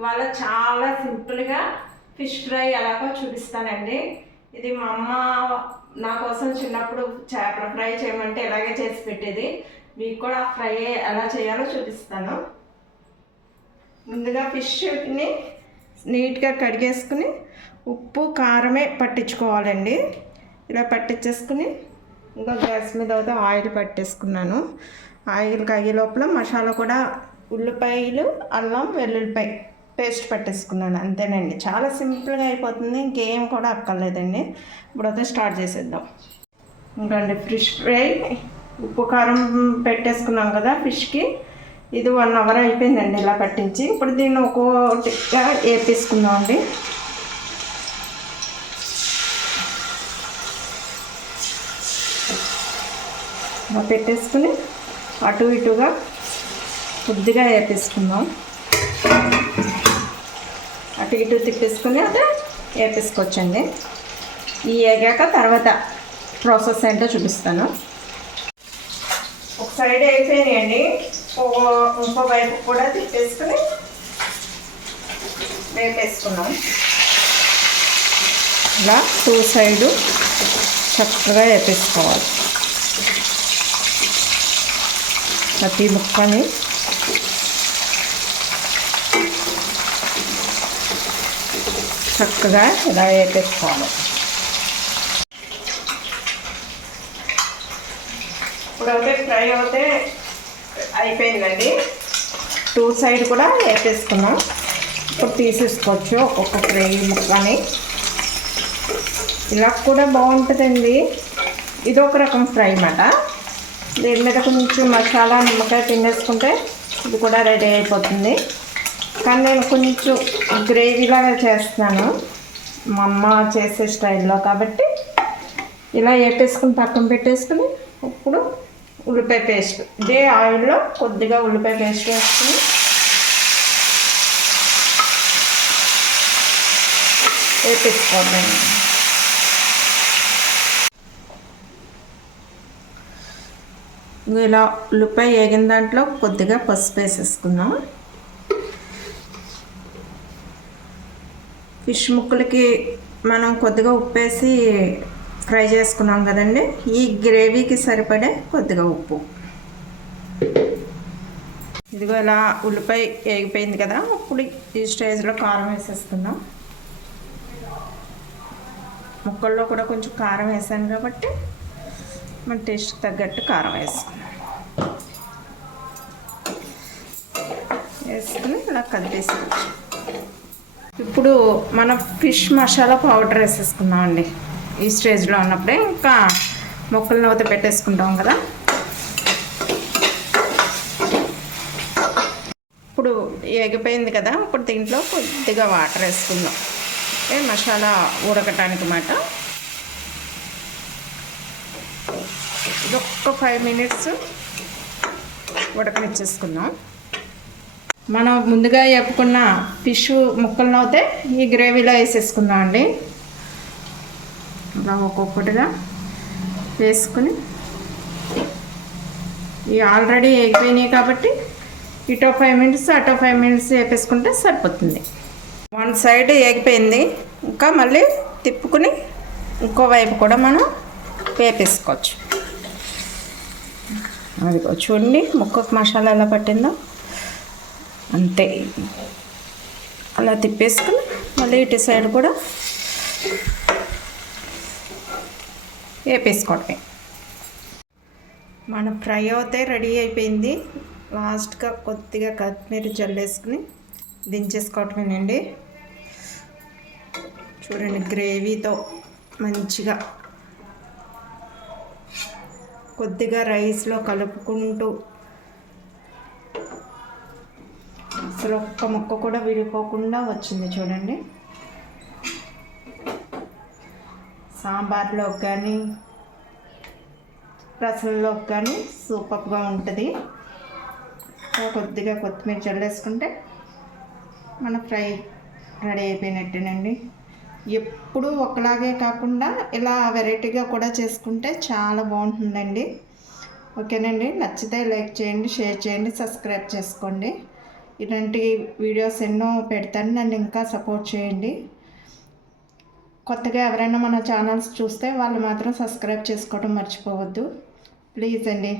ఇవాళ చాలా సింపుల్గా ఫిష్ ఫ్రై ఎలాగో చూపిస్తానండి. ఇది మా అమ్మ నా కోసం చిన్నప్పుడు చేపల ఫ్రై చేయమంటే ఇలాగే చేసి పెట్టేది. మీకు కూడా ఫ్రై ఎలా చేయాలో చూపిస్తాను. ముందుగా ఫిష్ని నీట్గా కడిగేసుకుని ఉప్పు కారమే పట్టించుకోవాలండి. ఇలా పట్టించేసుకుని ఇంకా గ్యాస్ మీద అయితే ఆయిల్ పట్టేసుకున్నాను. ఆయిల్ కాగే లోపల మసాలా కూడా ఉల్లిపాయలు, అల్లం, వెల్లుల్లిపాయ పేస్ట్ పట్టేసుకున్నాను. అంతేనండి, చాలా సింపుల్గా అయిపోతుంది. ఇంకేం కూడా అక్కర్లేదండి. ఇప్పుడైతే స్టార్ట్ చేసేద్దాం. ఇంకండి ఫిష్ ఫ్రై ఉప్పు కారం పెట్టేసుకున్నాం కదా ఫిష్కి. ఇది 1 అవర్ అయిపోయిందండి ఇలా పట్టించి. ఇప్పుడు దీన్ని ఒక్కొక్కటిగా వేపేసుకుందాం అండి. ఇలా పెట్టేసుకుని అటు ఇటుగా కొద్దిగా వేపేసుకుందాం. అటు ఇటు తిప్పేసుకుని అదే వేపేసుకోవచ్చండి. ఈ వేగాక తర్వాత ప్రాసెస్ ఏంటో చూపిస్తాను. ఒక సైడ్ అయిపోయినాయండి, ఇంకో వైపు కూడా తిప్పేసుకుని వేపేసుకున్నాం. ఇలా 2 సైడు చక్కగా వేపేసుకోవాలి. ప్రతి ముక్కని చక్కగా ఇలా వేపేసుకోవాలి. ఇప్పుడైతే ఫ్రై అయితే అయిపోయిందండి. 2 సైడ్ కూడా వేపేసుకున్నాం. ఇప్పుడు తీసేసుకోవచ్చు ఒక్కొక్క ఫ్రై ముక్కని. ఇలా కూడా బాగుంటుందండి. ఇది ఒక రకం ఫ్రై అన్నమాట. దీని మీద కొంచెం మసాలా, నిమ్మకాయ పిండేసుకుంటే ఇది కూడా రెడీ అయిపోతుంది. కానీ నేను కొంచెం గ్రేవీలాగా చేస్తున్నాను మా అమ్మ చేసే స్టైల్లో కాబట్టి ఇలా వేపేసుకుని పక్కన పెట్టేసుకుని ఇప్పుడు ఉల్లిపాయ పేస్ట్ ఇదే ఆయిల్లో కొద్దిగా ఉల్లిపాయ పేస్ట్ వేసుకుని వేపేసుకోవాలి. ఇలా ఉల్లిపాయ వేగిన దాంట్లో కొద్దిగా పసుపు వేసేసుకుందాం. ఫిష్ ముక్కలకి మనం కొద్దిగా ఉప్పు వేసి ఫ్రై చేసుకున్నాం కదండి. ఈ గ్రేవీకి సరిపడే కొద్దిగా ఉప్పు. ఇదిగో ఇలా ఉల్లిపాయ వేగిపోయింది కదా. ఇప్పుడు ఈ స్టేజ్లో కారం వేసేసుకుందాం. ముక్కల్లో కూడా కొంచెం కారం వేసాను కాబట్టి మన టేస్ట్ తగ్గట్టు కారం వేసుకుని ఇలా కలిపేసుకోవచ్చు. ఇప్పుడు మన ఫిష్ మసాలా పౌడర్ వేసేసుకుందాం అండి. ఈ స్టేజ్లో ఉన్నప్పుడే ఇంకా ముక్కలను నవ్వుత పెట్టేసుకుంటాం కదా. ఇప్పుడు ఎగిపోయింది కదా. ఇప్పుడు దీంట్లో కొద్దిగా వాటర్ వేసుకుందాం, మసాలా ఉడకటానికి మాట. ఇది ఒక్క 5 మినిట్స్ ఉడకనిచ్చేసుకుందాం. మనం ముందుగా వేపుకున్న ఫిష్ ముక్కలను అయితే ఈ గ్రేవీలో వేసేసుకుందాం అండి. ఇలా ఒక్కొక్కటిగా వేసుకుని ఇవి ఆల్రెడీ ఎగిపోయినాయి కాబట్టి ఇటో 5 మినిట్స్ అటో 5 మినిట్స్ వేపేసుకుంటే సరిపోతుంది. 1 సైడ్ ఎగిపోయింది, ఇంకా మళ్ళీ తిప్పుకుని ఇంకోవైపు కూడా మనం వేపేసుకోవచ్చు. అది చూడండి ముక్కకు మసాలా ఎలా పట్టిందో. అంతే, అలా తిప్పేసుకుని మళ్ళీ ఇటు సైడ్ కూడా వేపేసుకోవటమే. మన ఫ్రై అయితే రెడీ అయిపోయింది. లాస్ట్గా కొద్దిగా కొత్తిమీర జల్లేసుకుని దించేసుకోవటమేనండి. చూడండి గ్రేవీతో మంచిగా కొద్దిగా రైస్లో కలుపుకుంటూ అసలు ఒక్క ముక్క కూడా విడిపోకుండా వచ్చింది చూడండి. సాంబార్లో కానీ రసంలో కానీ సూపర్గా ఉంటుంది. కొద్దిగా కొత్తిమీర చల్లేసుకుంటే మన ఫ్రై రెడీ అయిపోయినట్టేనండి. ఎప్పుడూ ఒకలాగే కాకుండా ఇలా వెరైటీగా కూడా చేసుకుంటే చాలా బాగుంటుందండి. ఓకేనండి, నచ్చితే లైక్ చేయండి, షేర్ చేయండి, సబ్స్క్రైబ్ చేసుకోండి. ఇలాంటి వీడియోస్ ఎన్నో పెడతాను, నన్ను ఇంకా సపోర్ట్ చేయండి. కొత్తగా ఎవరైనా మన ఛానల్స్ చూస్తే వాళ్ళు మాత్రం సబ్స్క్రైబ్ చేసుకోవడం మర్చిపోవద్దు ప్లీజ్ అండి.